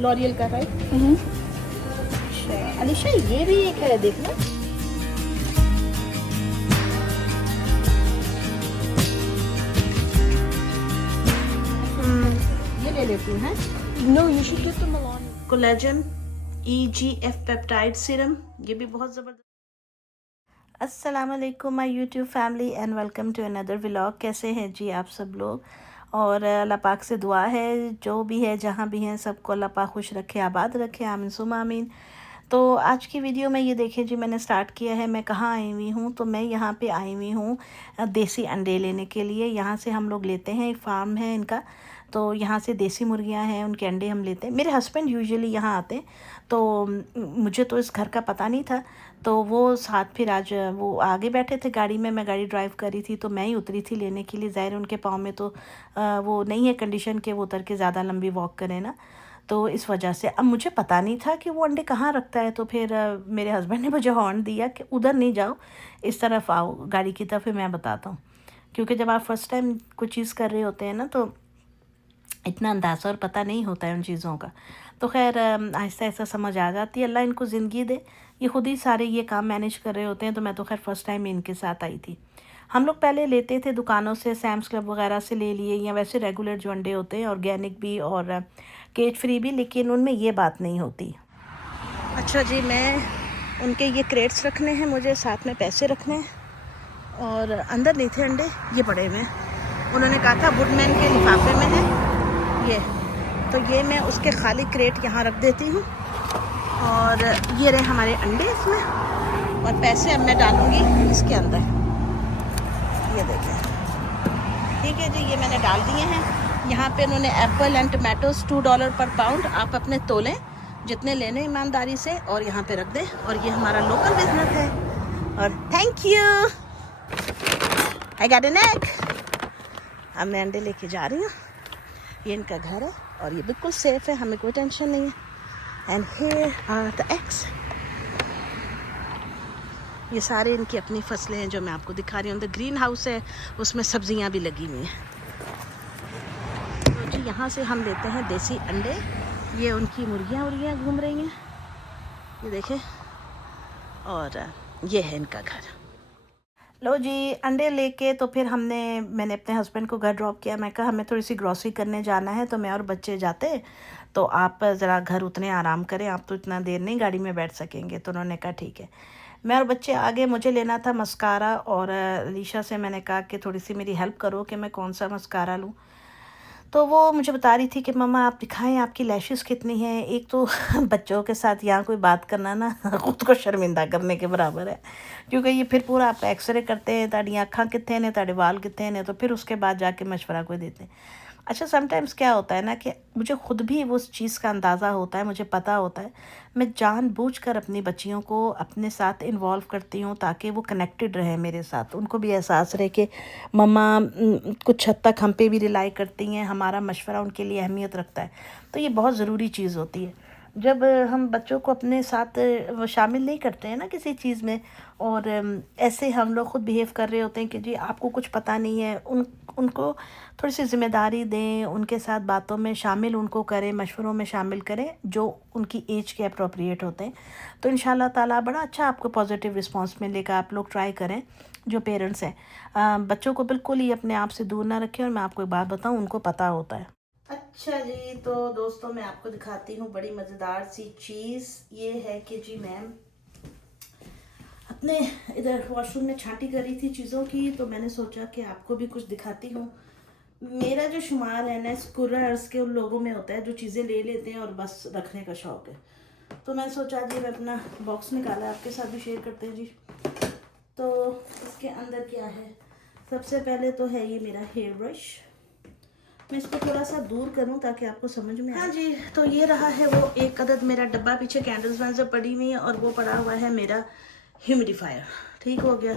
L'Oréal का, right? अच्छा अलीशा, ये भी एक है, देखना। ये ले लेती हूँ। No, you should get the Milan. Collagen EGF peptide serum, ये भी बहुत ज़बरदस्त। अस्सलाम वालेकुम my YouTube family and welcome to another vlog. कैसे हैं जी आप सब लोग? और अल्लाह पाक से दुआ है जो भी है जहाँ भी हैं सबको अल्लाह पाक खुश रखे, आबाद रखे, आमीन सुम आमीन। तो आज की वीडियो में ये देखें जी, मैंने स्टार्ट किया है। मैं कहाँ आई हुई हूँ? तो मैं यहाँ पे आई हुई हूँ देसी अंडे लेने के लिए। यहाँ से हम लोग लेते हैं, एक फार्म है इनका, तो यहाँ से देसी मुर्गियाँ हैं, उनके अंडे हम लेते हैं। मेरे हस्बैंड यूजुअली यहाँ आते हैं, तो मुझे तो इस घर का पता नहीं था, तो वो साथ फिर आज वो आगे बैठे थे गाड़ी में, मैं गाड़ी ड्राइव कर रही थी, तो मैं ही उतरी थी लेने के लिए। ज़ाहिर उनके पाँव में तो वो नहीं है कंडीशन के वो उतर के ज़्यादा लंबी वॉक करें ना, तो इस वजह से अब मुझे पता नहीं था कि वो अंडे कहाँ रखता है। तो फिर मेरे हस्बैंड ने मुझे हॉर्न दिया कि उधर नहीं जाओ, इस तरफ आओ गाड़ी की तरफ, फिर मैं बताता हूँ। क्योंकि जब आप फर्स्ट टाइम कुछ चीज़ कर रहे होते हैं ना, तो इतना अंदाज़ा और पता नहीं होता है उन चीज़ों का। तो खैर आहिस्ता आहिस्ता समझ आ जाती है, अल्लाह इनको ज़िंदगी दे, ये खुद ही सारे ये काम मैनेज कर रहे होते हैं। तो मैं तो खैर फ़र्स्ट टाइम इनके साथ आई थी। हम लोग पहले लेते थे दुकानों से, सैम्स क्लब वगैरह से ले लिए, या वैसे रेगुलर जो अंडे होते हैं, ऑर्गेनिक भी और केज फ्री भी, लेकिन उनमें ये बात नहीं होती। अच्छा जी, मैं उनके ये क्रेट्स रखने हैं, मुझे साथ में पैसे रखने हैं, और अंदर नहीं थे अंडे, ये पड़े हुए हैं। उन्होंने कहा था वुडमैन के लिफाफे में है ये, तो ये मैं उसके खाली क्रेट यहाँ रख देती हूँ, और ये रहे हमारे अंडे इसमें, और पैसे अब मैं डालूँगी इसके अंदर। ये देखें, ठीक है जी, ये मैंने डाल दिए हैं। यहाँ पे उन्होंने एप्पल एंड टमाटोज $2 पर पाउंड, आप अपने तोलें जितने लेने ईमानदारी से, और यहाँ पे रख दें। और ये हमारा लोकल बिजनेस है, और thank you, I got an egg. अब मैं अंडे लेके जा रही हूँ, ये इनका घर है और ये बिल्कुल सेफ है, हमें कोई टेंशन नहीं है। And here are the eggs. ये सारे इनकी अपनी फसलें हैं जो मैं आपको दिखा रही हूँ। द ग्रीन हाउस है, उसमें सब्जियाँ भी लगी हुई हैं। तो जी यहाँ से हम लेते हैं देसी अंडे। ये उनकी मुर्गियाँ घूम रही हैं, ये देखें, और ये है इनका घर। लो जी, अंडे लेके तो फिर मैंने अपने हस्बैंड को घर ड्रॉप किया। मैं कहा हमें थोड़ी सी ग्रॉसरी करने जाना है, तो मैं और बच्चे जाते, तो आप ज़रा घर उतने आराम करें, आप तो इतना देर नहीं गाड़ी में बैठ सकेंगे। तो उन्होंने कहा ठीक है। मैं और बच्चे आगे, मुझे लेना था मस्कारा, और अलीशा से मैंने कहा कि थोड़ी सी मेरी हेल्प करो कि मैं कौन सा मस्कारा लूँ। तो वो मुझे बता रही थी कि मम्मा आप दिखाएं आपकी लैशेस कितनी हैं। एक तो बच्चों के साथ यहाँ कोई बात करना ना खुद को शर्मिंदा करने के बराबर है, क्योंकि ये फिर पूरा आप एक्सरे करते हैं, ताड़ी अखा कितने ने, ताड़े वाल कितने ने, तो फिर उसके बाद जाके मशवरा कोई देते हैं। अच्छा, समटाइम्स क्या होता है ना कि मुझे खुद भी वो उस चीज़ का अंदाज़ा होता है, मुझे पता होता है, मैं जानबूझकर अपनी बच्चियों को अपने साथ इन्वॉल्व करती हूँ ताकि वो कनेक्टेड रहे मेरे साथ, उनको भी एहसास रहे कि मम्मा कुछ हद तक हम पे भी रिलाई करती हैं, हमारा मशवरा उनके लिए अहमियत रखता है। तो ये बहुत ज़रूरी चीज़ होती है। जब हम बच्चों को अपने साथ शामिल नहीं करते हैं ना किसी चीज़ में, और ऐसे हम लोग खुद बिहेव कर रहे होते हैं कि जी आपको कुछ पता नहीं है, उनको थोड़ी सी ज़िम्मेदारी दें, उनके साथ बातों में शामिल उनको करें, मशवरों में शामिल करें जो उनकी एज के अप्रोप्रिएट होते हैं, तो इंशाल्लाह ताला बड़ा अच्छा आपको पॉजिटिव रिस्पांस मिलेगा। आप लोग ट्राई करें जो पेरेंट्स हैं, बच्चों को बिल्कुल ही अपने आप से दूर ना रखें। और मैं आपको एक बात बताऊँ, उनको पता होता है। अच्छा जी, तो दोस्तों मैं आपको दिखाती हूँ बड़ी मज़ेदार सी चीज़। ये है कि जी मैं अपने इधर वॉशरूम में छांटी कर रही थी चीज़ों की, तो मैंने सोचा कि आपको भी कुछ दिखाती हूँ। मेरा जो शुमार है ना स्कूलर्स के उन लोगों में होता है जो चीज़ें ले लेते हैं और बस रखने का शौक़ है। तो मैं सोचा जी मैं अपना बॉक्स निकाला, आपके साथ भी शेयर करते हैं जी। तो इसके अंदर क्या है, सबसे पहले तो है ये मेरा हेयर ब्रश। मैं इसको थोड़ा सा दूर करूं ताकि आपको समझ में आए। हाँ जी, तो ये रहा है वो एक अदद मेरा डब्बा, पीछे कैंडल्स वैंडल्स पड़ी हुई है, और वो पड़ा हुआ है मेरा ह्यूमिडिफायर। ठीक हो गया।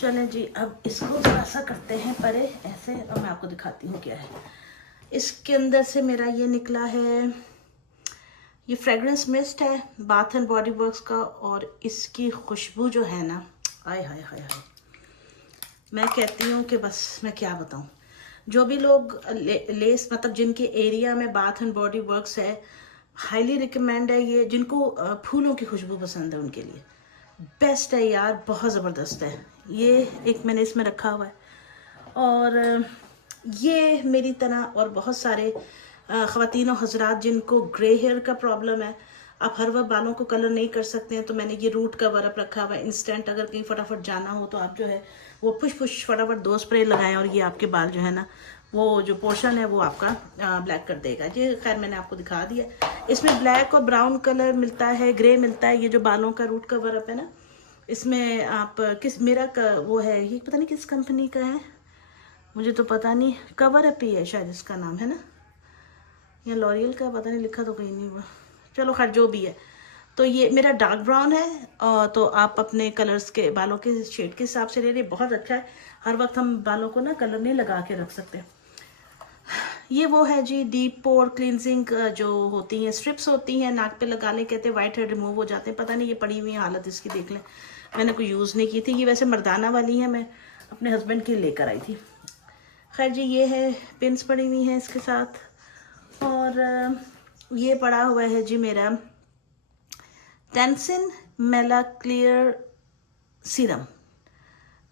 चलें जी, अब इसको थोड़ा सा करते हैं परे ऐसे, और मैं आपको दिखाती हूँ क्या है इसके अंदर से। मेरा ये निकला है, ये फ्रेगरेंस मिस्ट है बाथ एंड बॉडी वर्क्स का, और इसकी खुशबू जो है ना, आय हाय हाय हाय, मैं कहती हूँ कि बस मैं क्या बताऊँ। जो भी लोग लेस मतलब जिनके एरिया में बाथ एंड बॉडी वर्क्स है, हाईली रिकमेंड है ये, जिनको फूलों की खुशबू पसंद है उनके लिए बेस्ट है यार, बहुत ज़बरदस्त है। ये एक मैंने इसमें रखा हुआ है। और ये मेरी तरह और बहुत सारे ख़वातीन और हज़रात जिनको ग्रे हेयर का प्रॉब्लम है, आप हर वक्त बालों को कलर नहीं कर सकते हैं, तो मैंने ये रूट कवर अप रखा हुआ है। इंस्टेंट अगर कहीं फटाफट जाना हो तो आप जो है वो पुश फटाफट 2 स्प्रे लगाएं और ये आपके बाल जो है ना, वो जो पोर्शन है वो आपका ब्लैक कर देगा। ये खैर मैंने आपको दिखा दिया। इसमें ब्लैक और ब्राउन कलर मिलता है, ग्रे मिलता है। ये जो बालों का रूट कवर अप है ना, इसमें आप वो है, ये पता नहीं किस कंपनी का है, मुझे तो पता नहीं, कवर अप ही है शायद इसका नाम है ना, या लॉरियल का, पता नहीं, लिखा तो कहीं नहीं हुआ। चलो खैर जो भी है, तो ये मेरा डार्क ब्राउन है। और तो आप अपने कलर्स के, बालों के शेड के हिसाब से ले रहे, बहुत अच्छा है। हर वक्त हम बालों को ना कलर नहीं लगा के रख सकते। ये वो है जी, डीप पोर क्लींजिंग जो होती हैं, स्ट्रिप्स होती हैं, नाक पे लगा लें, कहते हैं वाइट हेड रिमूव हो जाते हैं। पता नहीं ये पड़ी हुई हालत इसकी देख लें, मैंने कोई यूज़ नहीं की थी। ये वैसे मर्दाना वाली है, मैं अपने हस्बैंड के लेकर आई थी। खैर जी, ये है, पिन्स पड़ी हुई हैं इसके साथ। और ये पड़ा हुआ है जी मेरा टेंसिन मेला क्लियर सीरम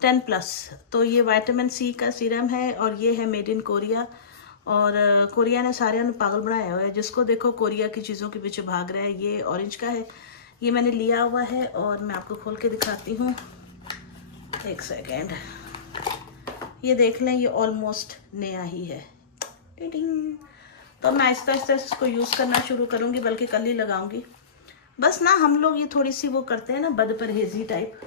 10+। तो ये विटामिन सी का सीरम है और ये है मेड इन कोरिया। और कोरिया ने सारे पागल बनाया हुआ है, जिसको देखो कोरिया की चीज़ों के पीछे भाग रहा है। ये ऑरेंज का है, ये मैंने लिया हुआ है और मैं आपको खोल के दिखाती हूँ, एक सेकेंड। ये देख लें, ये ऑलमोस्ट नया ही है। तो मैं आहिस्ता आहिस्ता इसको यूज़ करना शुरू करूँगी, बल्कि कल ही लगाऊंगी। बस ना हम लोग ये थोड़ी सी वो करते हैं ना, बदपरहेजी टाइप,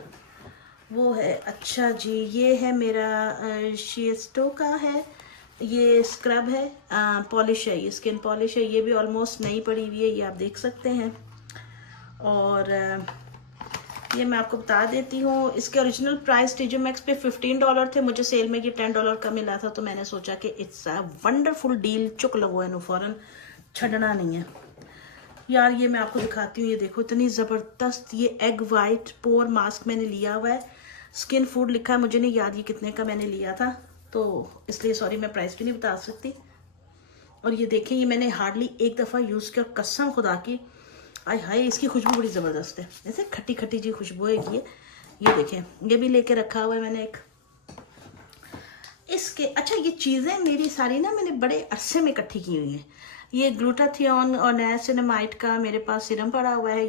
वो है। अच्छा जी, ये है मेरा शिएस्टो का है, ये स्क्रब है, पॉलिश है, ये स्किन पॉलिश है। ये भी ऑलमोस्ट नई पड़ी हुई है, ये आप देख सकते हैं। और ये मैं आपको बता देती हूँ, इसके ओरिजिनल प्राइस टीजो मैक्स पे $15 थे, मुझे सेल में ये $10 का मिला था। तो मैंने सोचा कि इट्स अ वंडरफुल डील, चुक लगो इन्हों फौरन, छड़ना नहीं है यार। ये मैं आपको दिखाती हूँ, ये देखो इतनी ज़बरदस्त, ये एग वाइट पोर मास्क मैंने लिया हुआ है। स्किन फूड लिखा है, मुझे नहीं याद ये कितने का मैंने लिया था, तो इसलिए सॉरी मैं प्राइस भी नहीं बता सकती। और ये देखें, ये मैंने हार्डली एक दफ़ा यूज़ किया, कसम खुदा की, आय हाय इसकी खुशबू बड़ी ज़बरदस्त है, ऐसे खट्टी खट्टी जी खुशबू है ये देखें, ये भी लेके रखा हुआ है मैंने एक इसके। अच्छा, ये चीज़ें मेरी सारी ना मैंने बड़े अरसे में इकट्ठी की हुई हैं। ये ग्लूटाथियोन और नाइसिनामाइड का मेरे पास सीरम पड़ा हुआ है,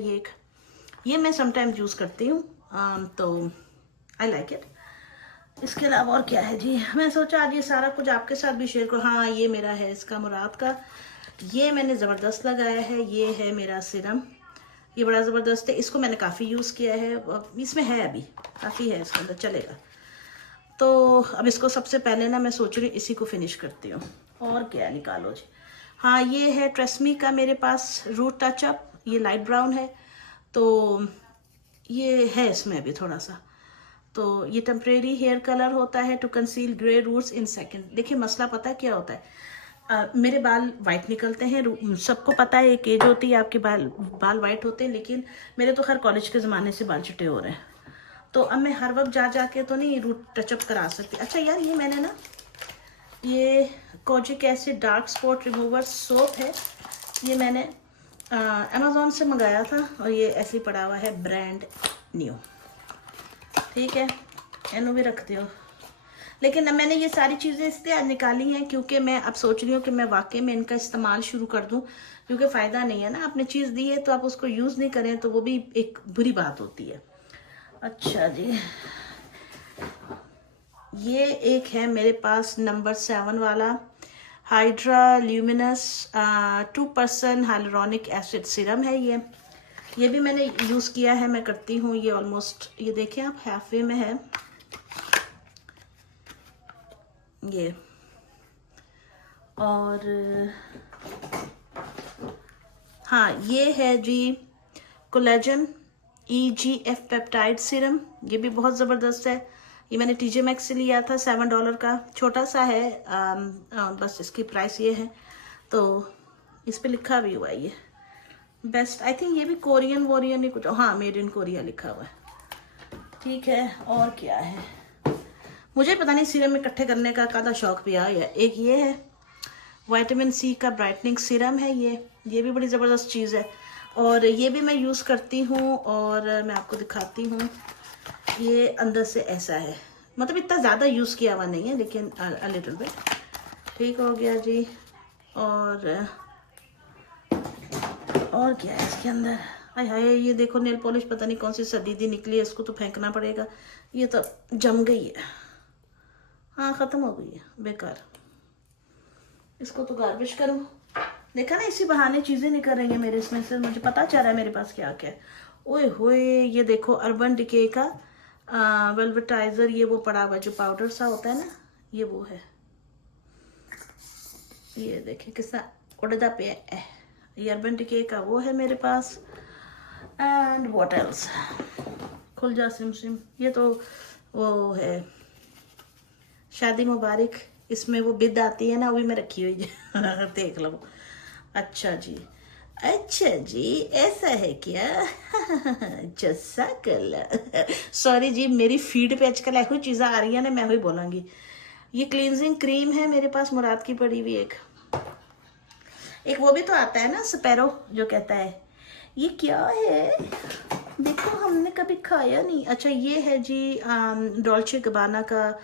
ये मैं समटाइम्स यूज़ करती हूँ, तो आई लाइक इट। इसके अलावा और क्या है जी, मैं सोचा आज ये सारा कुछ आपके साथ भी शेयर करूँ। हाँ, ये मेरा है इसका मुराद का, ये मैंने ज़बरदस्त लगाया है। ये है मेरा सीरम, ये बड़ा ज़बरदस्त है, इसको मैंने काफ़ी यूज़ किया है, इसमें है अभी काफ़ी है इसके अंदर, चलेगा। तो अब इसको सबसे पहले ना मैं सोच रही हूँ इसी को फिनिश करती हूँ। और क्या निकालो जी, हाँ ये है ट्रेस्मी का मेरे पास रूट टचअप, ये लाइट ब्राउन है, तो ये है इसमें भी थोड़ा सा। तो ये टेम्परेरी हेयर कलर होता है to conceal grey roots in second. देखिए मसला पता है क्या होता है, मेरे बाल वाइट निकलते हैं, सबको पता है एक एज होती है आपके बाल वाइट होते हैं, लेकिन मेरे तो खैर कॉलेज के ज़माने से बाल चिट्टे हो रहे हैं, तो अब मैं हर वक्त जा के तो नहीं रूट टचअप करा सकती। अच्छा यार, ये मैंने ना, ये kojic acid dark spot remover soap है, ये मैंने अमेज़ॉन से मंगाया था और ये ऐसे ही पड़ा हुआ है, ब्रांड न्यू, ठीक है, इन्हों भी रखते हो। लेकिन अब मैंने ये सारी चीज़ें इसलिए आज निकाली हैं क्योंकि मैं अब सोच रही हूँ कि मैं वाकई में इनका इस्तेमाल शुरू कर दूँ, क्योंकि फ़ायदा नहीं है ना, आपने चीज़ दी है तो आप उसको यूज़ नहीं करें तो वो भी एक बुरी बात होती है। अच्छा जी, ये एक है मेरे पास नंबर 7 वाला hydra luminous 2% hyaluronic acid serum है। ये भी मैंने यूज़ किया है, मैं करती हूँ ये ऑलमोस्ट, ये देखें आप हाफ वे में है ये। और हाँ, ये है जी कोलेजन EGF पेप्टाइड सीरम, ये भी बहुत ज़बरदस्त है। ये मैंने TJ Maxx से लिया था, $7 का, छोटा सा है, बस इसकी प्राइस ये है, तो इस पे लिखा भी हुआ है ये बेस्ट। आई थिंक ये भी कोरियन वोरियन ही कुछ, हाँ मेड इन कोरिया लिखा हुआ है, ठीक है। और क्या है, मुझे पता नहीं सीरम इकट्ठे करने का कादा शौक भी आया है। एक ये है, विटामिन सी का ब्राइटनिंग सीरम है ये भी बड़ी ज़बरदस्त चीज़ है और ये भी मैं यूज़ करती हूँ और मैं आपको दिखाती हूँ। ये अंदर से ऐसा है, मतलब इतना ज़्यादा यूज़ किया हुआ नहीं है लेकिन अ लिटिल बिट। ठीक हो गया जी। और क्या है इसके अंदर? हाय हाय, ये देखो नेल पॉलिश पता नहीं कौन सी सदीदी निकली है, इसको तो फेंकना पड़ेगा, ये तो जम गई है। हाँ ख़त्म हो गई है, बेकार। इसको तो गार्बेज करूँ। देखा ना, इसी बहाने चीज़ें निकल रही हैं मेरे इसमें से, मुझे पता चल रहा है मेरे पास क्या क्या है। ओए होए, ये देखो अर्बन डिके का वेलवेटाइजर, ये वो पड़ा हुआ जो पाउडर सा होता है ना, ये वो है। ये देखिए कितना उड़दा पे है। ये अर्बन डिके का वो है मेरे पास। एंड व्हाट एल्स, खुल जा सिम सिम, ये तो वो है शादी मुबारक, इसमें वो बिद आती है ना, वो भी मैं रखी हुई है देख लो। अच्छा जी, ऐसा है क्या? जज़ाकल्ला। सॉरी जी, मेरी फीड पे आजकल ऐसी चीज़ें आ रही हैं ना, मैं वही बोलांगी। ये क्लींजिंग क्रीम है मेरे पास, मुराद की पड़ी हुई एक वो भी तो आता है ना स्पैरो जो कहता है। ये क्या है? देखो हमने कभी खाया नहीं। अच्छा ये है जी डॉल्चे गबाना का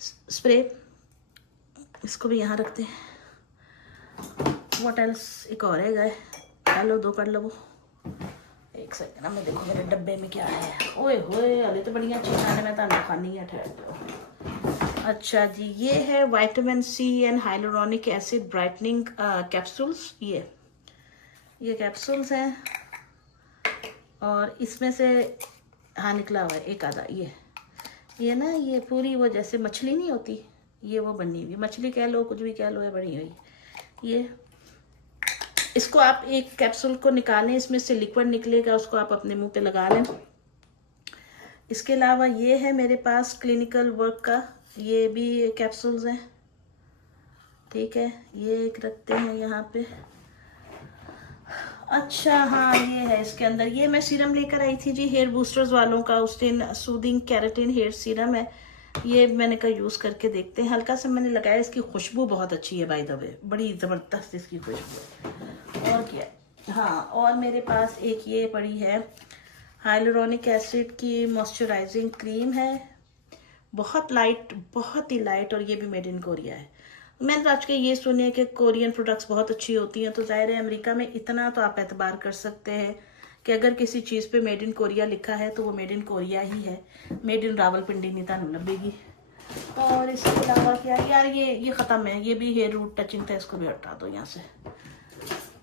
स्प्रे, इसको भी यहाँ रखते हैं। व्हाट एल्स, एक और है गए, हेलो दो कर लो वो। एक सेकंड ना, मैं देखो मेरे डब्बे में क्या है। ओए होए, अरे तो बढ़िया चीज़ है, मैं तो खानी है, ठहर दो। अच्छा जी, ये है vitamin C and hyaluronic acid brightening capsules. ये कैप्सूल्स हैं और इसमें से हाँ निकला हुआ है एक आधा। ये ना, ये पूरी वो जैसे मछली नहीं होती, ये वो बनी हुई मछली कह लो, कुछ भी कह लो, है बनी हुई ये। इसको आप एक कैप्सूल को निकालें, इसमें से लिक्विड निकलेगा, उसको आप अपने मुंह पे लगा लें। इसके अलावा ये है मेरे पास क्लिनिकल वर्क का, ये भी कैप्सूल्स हैं। ठीक है, ये एक रखते हैं यहाँ पे। अच्छा हाँ, ये है इसके अंदर, ये मैं सीरम लेकर आई थी जी हेयर बूस्टर्स वालों का, उस्टिन सूदिंग केराटिन हेयर सीरम है। ये मैंने कहा यूज़ करके देखते हैं, हल्का सा मैंने लगाया, इसकी खुशबू बहुत अच्छी है बाय द वे, बड़ी ज़बरदस्त इसकी खुशबू है। और क्या, हाँ और मेरे पास एक ये पड़ी है हाइलुरोनिक एसिड की मॉइस्चराइजिंग क्रीम है, बहुत लाइट, बहुत ही लाइट, और ये भी मेड इन कोरिया है। मैंने तो आज के ये सुने कि कोरियन प्रोडक्ट्स बहुत अच्छी होती हैं, तो ज़ाहिर है अमेरिका में इतना तो आप एतबार कर सकते हैं कि अगर किसी चीज़ पे मेड इन कोरिया लिखा है तो वो मेड इन कोरिया ही है, मेड इन रावलपिंडी नहीं तानू लभेगी। और इसके अलावा क्या यार, ये ख़त्म है, ये भी हेयर रूट टचिंग था, इसको भी हटा दो यहाँ से।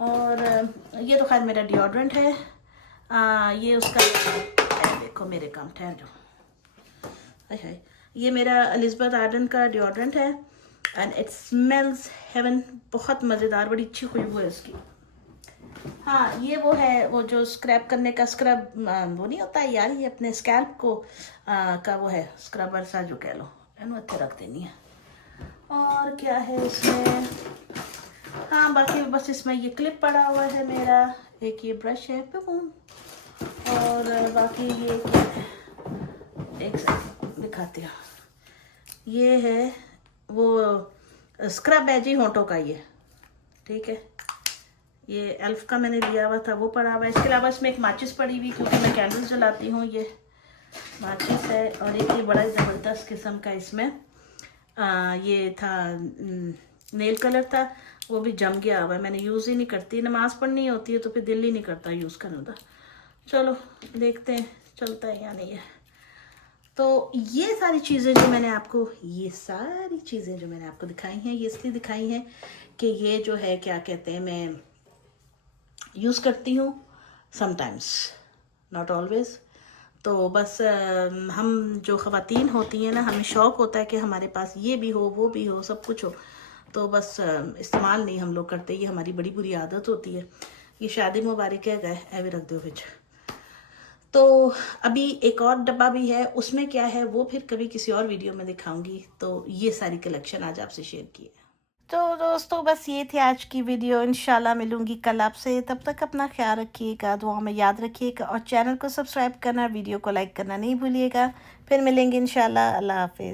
और ये तो खैर मेरा डिओड्रेंट है, ये उसका देखो मेरे काम, ठहर जाओ। ये मेरा एलिज़ाबेथ आर्डन का डिओड्रेंट है एंड इट स्मेल्स हेवन, बहुत मज़ेदार, बड़ी अच्छी खुशबू है इसकी। हाँ ये वो है, वो जो स्क्रैब करने का स्क्रब वो नहीं होता है यार, ये अपने स्कैल्प को का वो है स्क्रबर सा जो कह लो, इन्हों अच्छे रख देनी है। और क्या है इसमें, हाँ बाकी बस इसमें ये क्लिप पड़ा हुआ है मेरा, एक ये ब्रश है और बाकी ये क्या है, एक सेकंड दिखाती हूँ। ये है वो स्क्रब है जी होंठों का ये, ठीक है, ये एल्फ का मैंने लिया हुआ था, वो पड़ा हुआ है। इसके अलावा इसमें एक माचिस पड़ी हुई, क्योंकि मैं कैंडल्स जलाती हूँ, ये माचिस है। और एक ये बड़ा ज़बरदस्त किस्म का इसमें ये था नेल कलर था, वो भी जम गया हुआ है, मैंने यूज़ ही नहीं करती, नमाज पढ़नी होती है तो फिर दिल ही नहीं करता यूज़ करने का। चलो देखते हैं चलता है या नहीं है। तो ये सारी चीज़ें जो मैंने आपको दिखाई हैं, ये इसलिए दिखाई हैं कि ये जो है क्या कहते हैं, मैं यूज़ करती हूँ समटाइम्स, नॉट ऑलवेज़। तो बस हम जो ख़वातीन होती हैं ना, हमें शौक़ होता है कि हमारे पास ये भी हो, वो भी हो, सब कुछ हो, तो बस इस्तेमाल नहीं हम लोग करते, ये हमारी बड़ी बुरी आदत होती है। ये शादी मुबारक है गए एवे रख दो बिच। तो अभी एक और डब्बा भी है, उसमें क्या है वो फिर कभी किसी और वीडियो में दिखाऊंगी। तो ये सारी कलेक्शन आज आपसे शेयर की है। तो दोस्तों बस ये थी आज की वीडियो, इंशाल्लाह मिलूंगी कल आपसे, तब तक अपना ख्याल रखिएगा, दुआ में याद रखिएगा और चैनल को सब्सक्राइब करना, वीडियो को लाइक करना नहीं भूलिएगा। फिर मिलेंगे इंशाल्लाह, अल्लाह हाफिज़।